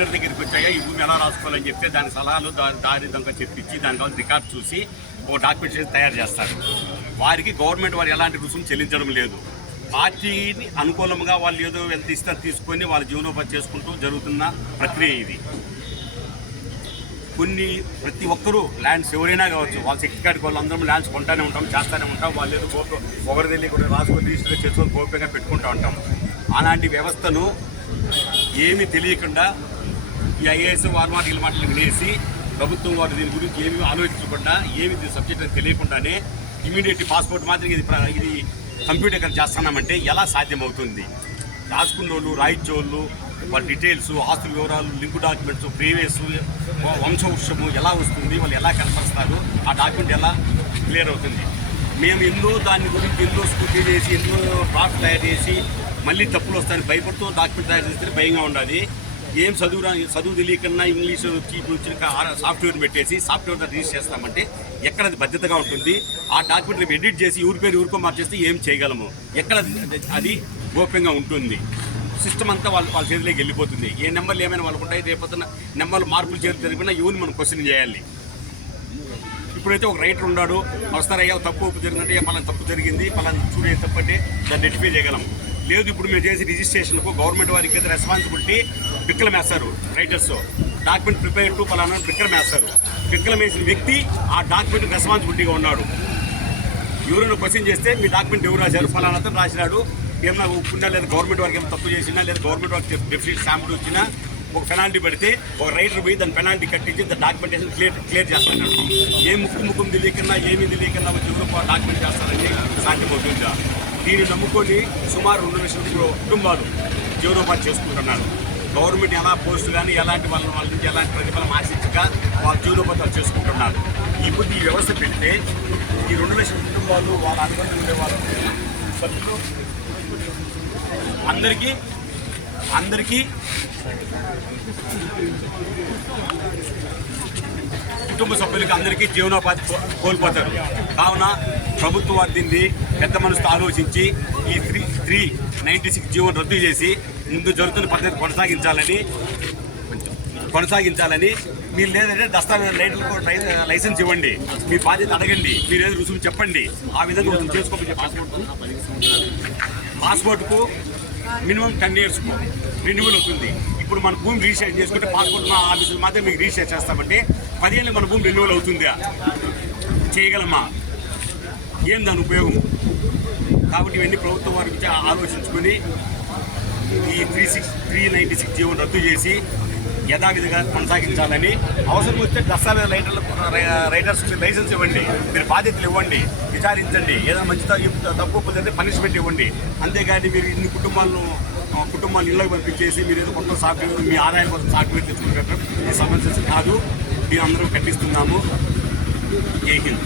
దగ్గరికి వచ్చాయా ఈ భూమి ఎలా రాసుకోవాలని చెప్తే దాని సలహాలు దారి దొంగ చెప్పించి దాని కావాలి రికార్డ్ చూసి ఒక డాక్యుమెంటేషన్ తయారు చేస్తారు. వారికి గవర్నమెంట్ వారు ఎలాంటి రుసుము చెల్లించడం లేదు. పార్టీని అనుకూలంగా వాళ్ళు ఏదో ఎంత ఇస్తారు తీసుకొని వాళ్ళ జీవనోపాధి చేసుకుంటూ జరుగుతున్న ప్రక్రియ ఇది. ప్రతి ఒక్కరూ ల్యాండ్స్ ఎవరైనా కావచ్చు, వాళ్ళ శక్తి కాడికి వాళ్ళు అందరం ల్యాండ్స్ కొంటానే ఉంటాం, చేస్తూనే ఉంటాం. వాళ్ళు ఏదో ఒకరి తెలియ కూడా రాసుకొని రిజిస్టర్ చేసుకొని గోప్యంగా పెట్టుకుంటూ ఉంటాం. అలాంటి వ్యవస్థను ఏమీ తెలియకుండా ఈ ఐఏఎస్ వారి మాటలు వినేసి ప్రభుత్వం వారు దీని గురించి ఏమీ ఆలోచించకుండా దీని సబ్జెక్ట్ అని తెలియకుండానే ఇమీడియట్ పాస్పోర్ట్ మాత్రం ఇది కంప్యూటర్ చేస్తున్నామంటే ఎలా సాధ్యమవుతుంది? రాసుకున్న వాళ్ళు, రాయించోళ్ళు, వాళ్ళ డీటెయిల్స్, ఆస్తుల వివరాలు, లింక్ డాక్యుమెంట్స్, ప్రీవియస్ వంశవృక్షము ఎలా వస్తుంది, వాళ్ళు ఎలా కనపరుస్తారు, ఆ డాక్యుమెంట్ ఎలా క్లియర్ అవుతుంది? మేము దాని గురించి స్కూటీ చేసి డ్రాఫ్ట్ తయారు చేసి మళ్ళీ తప్పులు వస్తాయని భయపడుతూ డాక్యుమెంట్ తయారు చేస్తే భయంగా ఉండాలి. ఏం చదువు తెలియకన్నా ఇంగ్లీష్ వచ్చిన సాఫ్ట్వేర్ పెట్టేసి సాఫ్ట్వేర్ రిజిస్టర్ చేస్తామంటే ఎక్కడ అది బాధ్యతగా ఉంటుంది? ఆ డాక్యుమెంట్ ఎడిట్ చేసి ఊరికో మార్చేస్తే ఏం చేయగలము? ఎక్కడ అది గోప్యంగా ఉంటుంది? సిస్టమ్ అంతా వాళ్ళ చేతిలోకి వెళ్ళిపోతుంది. ఏ నెంబర్లు ఏమైనా వాళ్ళకు ఉంటాయి, రేపొద్దున నెంబర్లు మార్పులు చేతి జరిగినా ఎవరిని మనం క్వశ్చన్ చేయాలి. ఇప్పుడైతే ఒక రైటర్ ఉన్నాడు, వస్తారయ్యా తప్పు జరిగిందంటే పలానా తప్పు జరిగింది, పలానా చూడే తప్పు అంటే దాన్ని రెక్టిఫై చేయగలం. లేదు, ఇప్పుడు మేము చేసి రిజిస్ట్రేషన్కు గవర్నమెంట్ వారికి అయితే రెస్పాన్సిబిలిటీ బిక్కలం వేస్తారు. రైటర్స్ డాక్యుమెంట్ ప్రిపేర్ టు పలానా బిక్కలం వేస్తారు. బిక్కలం వేసిన వ్యక్తి ఆ డాక్యుమెంట్ రెస్పాన్సిబిలిటీగా ఉన్నాడు. ఎవరైనా క్వశ్చన్ చేస్తే మీ డాక్యుమెంట్ ఎవరు రాశారు, ఫలానా అతను రాసినాడు, ఏమైనా ఒప్పుకున్నా, లేదా గవర్నమెంట్ వారికి ఏమైనా తప్పు చేసినా, లేదా గవర్నమెంట్ వారికి డెఫిసిట్ శాంపుల్ వచ్చినా ఒక పెనాల్టీ పడితే ఒక రైటర్ పోయి దాని పెనాల్టీ కట్టించి దాని డాక్యుమెంటేషన్ క్లియర్ చేస్తున్నాడు. ఏ ముఖం తెలియకన్నా ఏమీ తెలియకన్నా జీవనోపాధి డాక్యుమెంట్ చేస్తారని సాధ్యమవుతుందా? దీన్ని నమ్ముకొని సుమారు 2 లక్షల కుటుంబాలు జీవనోపాధి చేసుకుంటున్నారు. గవర్నమెంట్ ఎలా పోస్టు కానీ ఎలాంటి వాళ్ళ నుంచి ఎలాంటి ప్రతిఫలం ఆశించక వాళ్ళ జీవనోపాధి చేసుకుంటున్నారు. ఇప్పుడు ఈ వ్యవస్థ పెడితే ఈ 2 లక్షల కుటుంబాలు వాళ్ళ అనుబంధం ఉండే వాళ్ళు సభ్యులు అందరికీ కుటుంబ సభ్యులకి అందరికీ జీవనోపాధి కోల్పోతారు. కావున ప్రభుత్వం వారు దీన్ని పెద్ద మనసుతో ఆలోచించి ఈ 396 జీవో రద్దు చేసి ముందు జరుగుతున్న పద్ధతి కొనసాగించాలని మీరు లేదంటే దస్తావేజ్ రైతులకు లైసెన్స్ ఇవ్వండి, మీ బాధ్యత అడగండి, మీరు ఏదో రుసుము చెప్పండి, ఆ విధంగా రుసుము చేసుకోవచ్చు. పాస్పోర్ట్కు మినిమం 10 yearsకు రెన్యువల్ అవుతుంది. ఇప్పుడు మన భూమి రిజిస్ట్రేషన్ చేసుకుంటే పాస్పోర్ట్ మా ఆఫీసులు మాత్రం మీకు రిజిస్టర్ చేస్తామంటే 10 ఏళ్ళకి మన భూమి రెన్యువల్ అవుతుందా? చేయగలమా? ఏం దాని ఉపయోగం? కాబట్టి ఇవన్నీ ప్రభుత్వం వారికి ఆలోచించుకొని ఈ 396 జీవోను రద్దు చేసి యథావిధిగా కొనసాగించాలని, అవసరం వస్తే దస్తావేజ్ రైటర్స్ లైసెన్స్ ఇవ్వండి, మీరు బాధ్యతలు ఇవ్వండి, విచారించండి, ఏదైనా మంచి తప్పు జరిగితే పనిష్మెంట్ ఇవ్వండి. అంతేగాని మీరు ఇన్ని కుటుంబాలు ఇళ్ళకి పంపించేసి మీరు ఏదో కొత్త సాఫ్ట్వేర్ మీ ఆదాయం కోసం సాఫ్ట్వేర్ తెచ్చుకుంటారు. ఈ సమస్య కాదు, దీని అందరం ఖండిస్తున్నాము. జై హింద్.